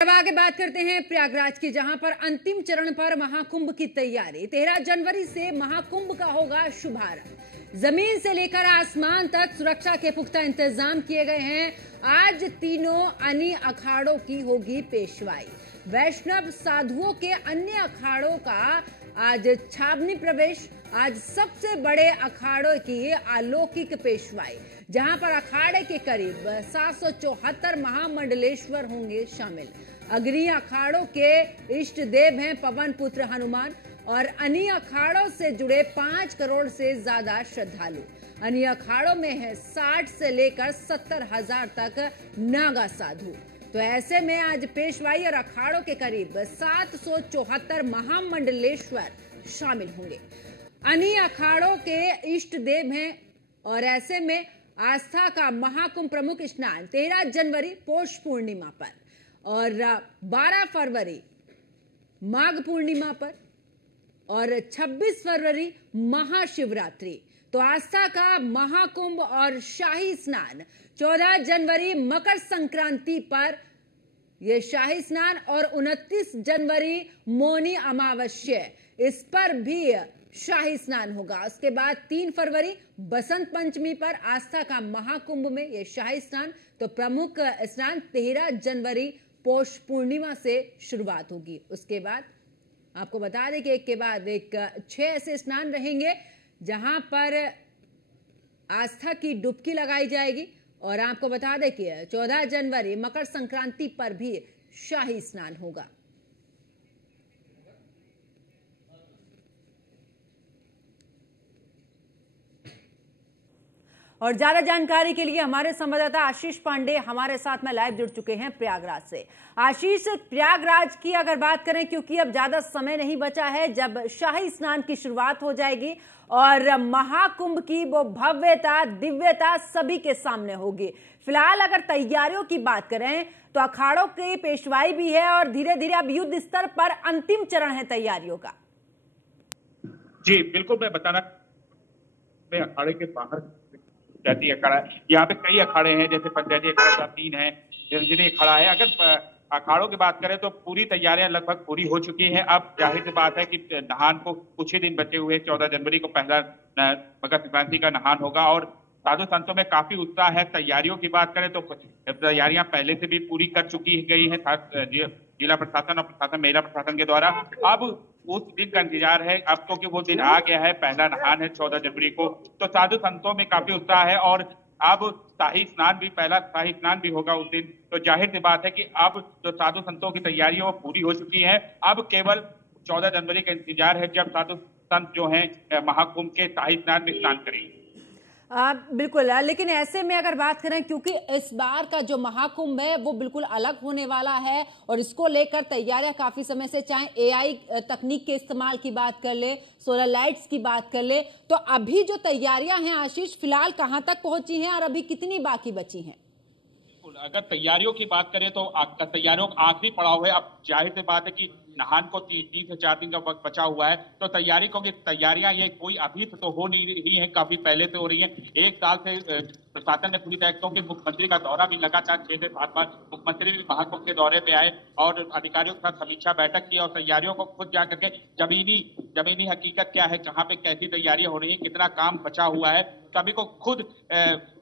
अब आगे बात करते हैं प्रयागराज की, जहां पर अंतिम चरण पर महाकुंभ की तैयारी। 13 जनवरी से महाकुंभ का होगा शुभारंभ। जमीन से लेकर आसमान तक सुरक्षा के पुख्ता इंतजाम किए गए हैं। आज तीनों अनी अखाड़ों की होगी पेशवाई। वैष्णव साधुओं के अन्य अखाड़ों का आज छावनी प्रवेश। आज सबसे बड़े अखाड़ों की अलौकिक पेशवाई, जहां पर अखाड़े के करीब 774 महामंडलेश्वर होंगे शामिल। अग्नि अखाड़ों के इष्ट देव हैं पवन पुत्र हनुमान और अन्य अखाड़ों से जुड़े 5 करोड़ से ज्यादा श्रद्धालु। अन्य अखाड़ों में है 60 से लेकर 70,000 तक नागा साधु। तो ऐसे में आज पेशवाई और अखाड़ों के करीब 774 महामंडलेश्वर शामिल होंगे। अन्य अखाड़ों के इष्ट देव हैं और ऐसे में आस्था का महाकुंभ प्रमुख स्नान 13 जनवरी पौष पूर्णिमा पर और 12 फरवरी माघ पूर्णिमा पर और 26 फरवरी महाशिवरात्रि। तो आस्था का महाकुंभ और शाही स्नान 14 जनवरी मकर संक्रांति पर यह शाही स्नान और 29 जनवरी मौनी अमावस्या, इस पर भी शाही स्नान होगा। उसके बाद 3 फरवरी बसंत पंचमी पर आस्था का महाकुंभ में यह शाही स्नान। तो प्रमुख स्नान 13 जनवरी पौष पूर्णिमा से शुरुआत होगी। उसके बाद आपको बता दें कि एक के बाद एक 6 ऐसे स्नान रहेंगे जहां पर आस्था की डुबकी लगाई जाएगी। और आपको बता दें कि 14 जनवरी मकर संक्रांति पर भी शाही स्नान होगा। और ज्यादा जानकारी के लिए हमारे संवाददाता आशीष पांडे हमारे साथ में लाइव जुड़ चुके हैं प्रयागराज से। आशीष, प्रयागराज की अगर बात करें, क्योंकि अब ज्यादा समय नहीं बचा है जब शाही स्नान की शुरुआत हो जाएगी और महाकुंभ की वो भव्यता दिव्यता सभी के सामने होगी। फिलहाल अगर तैयारियों की बात करें तो अखाड़ों की पेशवाई भी है और धीरे धीरे अब युद्ध स्तर पर अंतिम चरण है तैयारियों का। जी बिल्कुल, मैं बताना अखाड़े के बाहर जाती अखाड़ा, यहाँ पे कई अखाड़े हैं, जैसे पंचायती अखाड़ा 3 है, रंजनी अखाड़ा है। अगर अखाड़ों की बात करें तो पूरी तैयारियां लगभग पूरी हो चुकी हैं। अब जाहिर सी बात है कि नहान को कुछ ही दिन बचे हुए, 14 जनवरी को पहला मकर संक्रांति का नहान होगा और साधु संतों में काफी उत्साह है। तैयारियों की बात करें तो तैयारियां पहले से भी पूरी कर चुकी गई है जिला प्रशासन और प्रशासन महिला प्रशासन के द्वारा। अब उस दिन का इंतजार है, अब तो कि वो दिन आ गया है, पहला नहान है 14 जनवरी को। तो साधु संतों में काफी उत्साह है और अब शाही स्नान भी, पहला शाही स्नान भी होगा उस दिन। तो जाहिर सी बात है कि अब जो साधु संतों की तैयारी है वो पूरी हो चुकी है। अब केवल 14 जनवरी का इंतजार है जब साधु संत जो है महाकुंभ के शाही स्नान में स्नान करेंगे। बिल्कुल, लेकिन ऐसे में अगर बात करें, क्योंकि इस बार का जो महाकुंभ है वो बिल्कुल अलग होने वाला है और इसको लेकर तैयारियां काफी समय से, चाहे एआई तकनीक के इस्तेमाल की बात कर ले, सोलर लाइट्स की बात कर ले, तो अभी जो तैयारियां हैं आशीष फिलहाल कहां तक पहुंची हैं और अभी कितनी बाकी बची हैं? अगर तैयारियों की बात करें तो तैयारियों का आखिरी पड़ाव है। अब जाहिर सी बात है कि नहान को 3 से 4 दिन का वक्त बचा हुआ है। तो तैयारियां ये कोई अभी तो हो नहीं रही है, काफी पहले से हो रही है। 1 साल से प्रशासन ने पूरी तैयारियों की, मुख्यमंत्री का दौरा भी लगातार 6 से 7 बार मुख्यमंत्री भी महाकुंभ के दौरे पे आए और अधिकारियों के साथ समीक्षा बैठक की और तैयारियों को खुद जाकर के जमीनी हकीकत क्या है, कहाँ पे कैसी तैयारियां हो रही है, कितना काम बचा हुआ है, सभी को खुद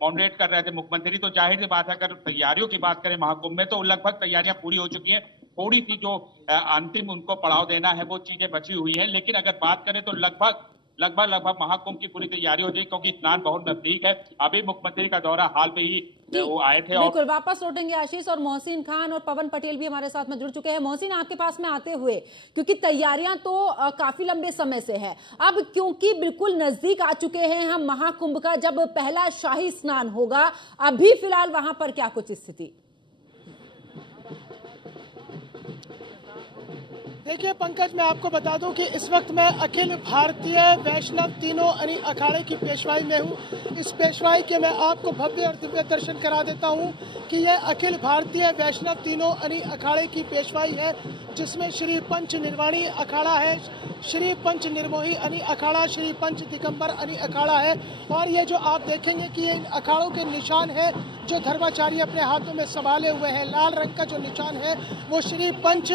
मॉनिटर कर रहे थे मुख्यमंत्री। तो जाहिर सी बात है अगर तैयारियों की बात करें महाकुंभ में तो लगभग तैयारियां पूरी हो चुकी हैं। थोड़ी सी जो अंतिम उनको पड़ाव देना है वो चीजें बची हुई हैं। लेकिन अगर बात करें तो लगभग महाकुंभ की पूरी तैयारी हो जाएगी, क्योंकि स्नान बहुत नजदीक है। अभी मुख्यमंत्री का दौरा हाल में ही वो आए थे। बिल्कुल, वापस लौटेंगे आशीष और मोहसिन खान और पवन पटेल भी हमारे साथ में जुड़ चुके हैं। मोहसिन, आपके पास में आते हुए, क्योंकि तैयारियां तो काफी लंबे समय से है, अब क्योंकि बिल्कुल नजदीक आ चुके हैं हम महाकुंभ का, जब पहला शाही स्नान होगा, अभी फिलहाल वहां पर क्या कुछ स्थिति? देखिए पंकज, मैं आपको बता दूं कि इस वक्त मैं अखिल भारतीय वैष्णव तीनों अनी अखाड़े की पेशवाई में हूं। इस पेशवाई के मैं आपको भव्य और दिव्य दर्शन करा देता हूं कि यह अखिल भारतीय वैष्णव तीनों अनी अखाड़े की पेशवाई है, जिसमें श्री पंच निर्वाणी अखाड़ा है, श्री पंच निर्मोही अनि अखाड़ा, श्री पंच दिगंबर अनि अखाड़ा है। और ये जो आप देखेंगे कि ये इन अखाड़ों के निशान है जो धर्माचार्य अपने हाथों में संभाले हुए हैं। लाल रंग का जो निशान है वो श्री पंच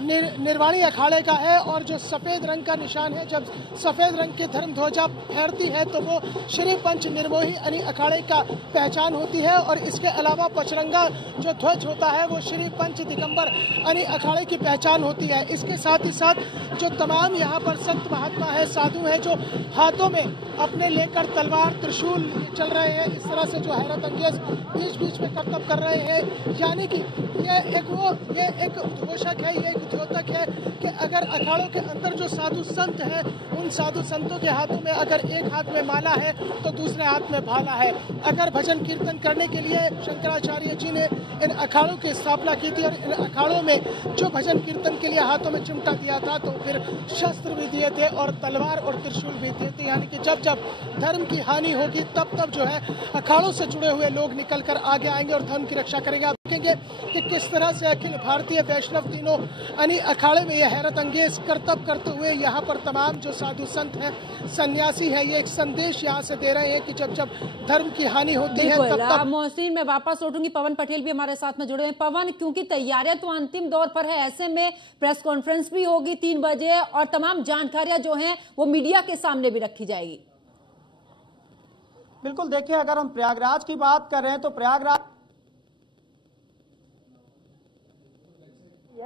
निर्वाणी अखाड़े का है, और जो सफेद रंग का निशान है, जब सफेद रंग की धर्म ध्वजा फहरती है तो वो श्री पंच निर्मोही अनि अखाड़े का पहचान होती है। और इसके अलावा पचरंगा जो ध्वज होता है वो श्री पंच दिगंबर अनि अखाड़े की पहचान होती है। इसके साथ ही साथ जो तमाम यहाँ पर संत महात्मा है, साधु है, जो हाथों में अपने लेकर तलवार त्रिशूल चल रहे हैं, इस तरह से जो हैरत अंगेज बीच बीच में करतब कर रहे हैं। यानी कि ये एक उद्घोषक है, ये एक द्योतक है कि अगर अखाड़ों के अंदर जो साधु संत है, उन साधु संतों के हाथों में अगर एक हाथ में माला है तो दूसरे हाथ में भाला है। अगर भजन कीर्तन करने के लिए शंकराचार्य जी ने इन अखाड़ों की स्थापना की थी, और इन अखाड़ों में जो भजन कीर्तन के लिए हाथों में चिमटा दिया था तो फिर शस्त्र भी दिए थे और तलवार और त्रिशूल भी दिए थे। यानी कि जब जब धर्म की हानि होगी तब तब जो है अखाड़ों से जुड़े हुए लोग निकल कर आगे आएंगे और धर्म की रक्षा करेंगे। आप देखेंगे कि किस तरह से अखिल भारतीय वैष्णव तीनों अनि अखाड़े में यह हैरत अंगेज करतब करते हुए यहाँ पर तमाम जो साधु संत हैं, सन्यासी है, ये एक संदेश यहाँ से दे रहे हैं कि जब जब धर्म की हानि होती है तब तब। मोहसिन, मैं वापस लौटूंगी, पवन पटेल भी हमारे साथ में जुड़े हैं। पवन, क्योंकि तैयारियां तो अंतिम दौर पर है, ऐसे में प्रेस कॉन्फ्रेंस भी होगी 3 बजे और तमाम जानकारियां जो हैं वो मीडिया के सामने भी रखी जाएगी। बिल्कुल, देखिए अगर हम प्रयागराज की बात कर रहे हैं तो प्रयागराज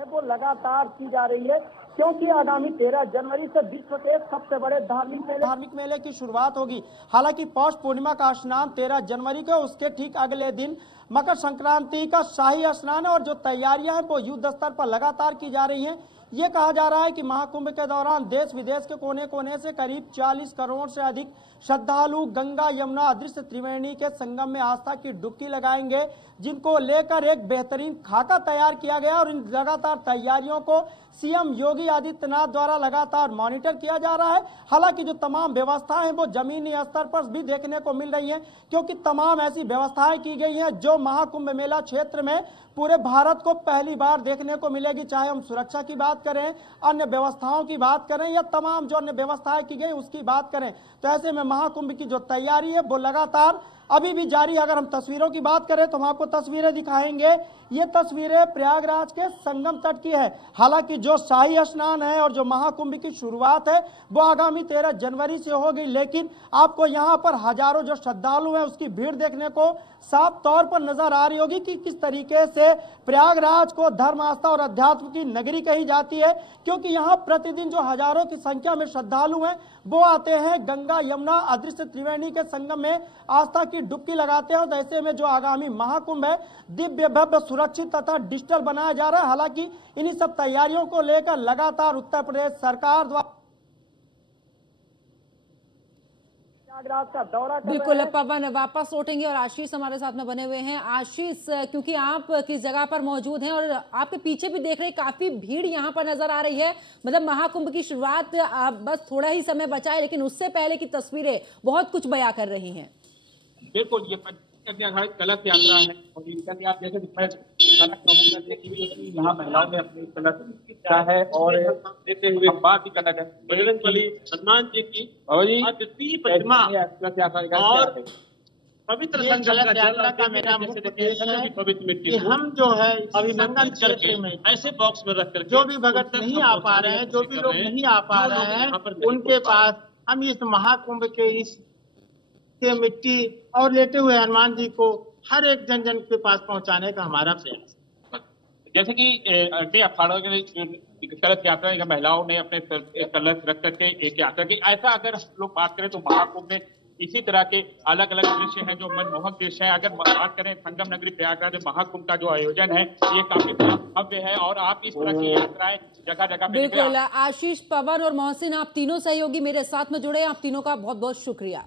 वो लगातार की जा रही है, क्योंकि आगामी 13 जनवरी से विश्व के सबसे बड़े धार्मिक मेले की शुरुआत होगी। हालांकि पौष पूर्णिमा का स्नान 13 जनवरी को, उसके ठीक अगले दिन मकर संक्रांति का शाही स्नान है, और जो तैयारियां हैं वो युद्ध स्तर पर लगातार की जा रही हैं। ये कहा जा रहा है कि महाकुंभ के दौरान देश विदेश के कोने कोने से करीब 40 करोड़ से अधिक श्रद्धालु गंगा यमुना अदृश्य त्रिवेणी के संगम में आस्था की डुबकी लगाएंगे, जिनको लेकर एक बेहतरीन खाका तैयार किया गया। और इन लगातार तैयारियों को सीएम योगी आदित्यनाथ द्वारा लगातार मॉनिटर किया जा रहा है। हालांकि जो तमाम व्यवस्थाएं हैं वो जमीनी स्तर पर भी देखने को मिल रही हैं, क्योंकि तमाम ऐसी व्यवस्थाएं की गई हैं जो महाकुंभ मेला क्षेत्र में पूरे भारत को पहली बार देखने को मिलेगी। चाहे हम सुरक्षा की बात करें, अन्य व्यवस्थाओं की बात करें, या तमाम जो अन्य व्यवस्थाएं की गई उसकी बात करें, तो ऐसे में महाकुंभ की जो तैयारी है वो लगातार अभी भी जारी। अगर हम तस्वीरों की बात करें तो हम आपको तस्वीरें दिखाएंगे। ये तस्वीरें प्रयागराज के संगम तट की है। हालांकि जो शाही स्नान है और जो महाकुंभ की शुरुआत है वो आगामी 13 जनवरी से होगी, लेकिन आपको यहाँ पर हजारों जो श्रद्धालु हैं उसकी भीड़ देखने को साफ तौर पर नजर आ रही होगी कि किस तरीके से प्रयागराज को धर्म आस्था और अध्यात्म की नगरी कही जाती है, क्योंकि यहाँ प्रतिदिन जो हजारों की संख्या में श्रद्धालु हैं वो आते हैं गंगा यमुना अदृश्य त्रिवेणी के संगम में आस्था की डुबकी लगाते हैं। और ऐसे में जो आगामी महाकुंभ है दिव्य भव्य सुरक्षित तथा डिजिटल बनाया जा रहा है। हालांकि इन्हीं सब तैयारियों को लेकर लगातार उत्तर प्रदेश सरकार द्वारा का दौरा बिल्कुल पवन, वापस लौटेंगे और आशीष हमारे साथ में बने हुए हैं। आशीष, क्योंकि आप किस जगह पर मौजूद हैं और आपके पीछे भी देख रहे हैं काफी भीड़ यहाँ पर नजर आ रही है, मतलब महाकुंभ की शुरुआत बस थोड़ा ही समय बचा है, लेकिन उससे पहले की तस्वीरें बहुत कुछ बयां कर रही हैं। बिल्कुल, ये कलश यात्रा है और इसका आप जैसे यहाँ महिलाओं ने अपनी कलश किया है और देते हुए बात भी कलश है बजरंग बली हनुमान जी की अद्वितीय प्रतिमा और पवित्र संगम यात्रा का मेरा मुख्य उद्देश्य है पवित्र मिट्टी हम जो है अभी संगम क्षेत्र में ऐसे बॉक्स में रख कर जो भी भगत नहीं आ पा रहे हैं, जो भी लोग नहीं आ पा रहे हैं, उनके पास हम इस महाकुंभ के इस मिट्टी और लेते हुए हनुमान जी को हर एक जन जन के पास पहुंचाने का हमारा प्रयास। जैसे कि अखाड़ों के कलश यात्रा का महिलाओं ने अपने कलश रख करके एक यात्रा की, ऐसा अगर लोग बात करें तो महाकुंभ में इसी तरह के अलग अलग दृश्य हैं जो मनमोहक दृश्य हैं। अगर बात करें संगम नगरी प्रयागराज महाकुंभ का जो आयोजन है ये काफी भव्य है और आप इस तरह की यात्राएं जगह जगह पे बिल्कुल। आशीष, पवन और मोहसिन, आप तीनों सहयोगी मेरे साथ में जुड़े, आप तीनों का बहुत बहुत शुक्रिया।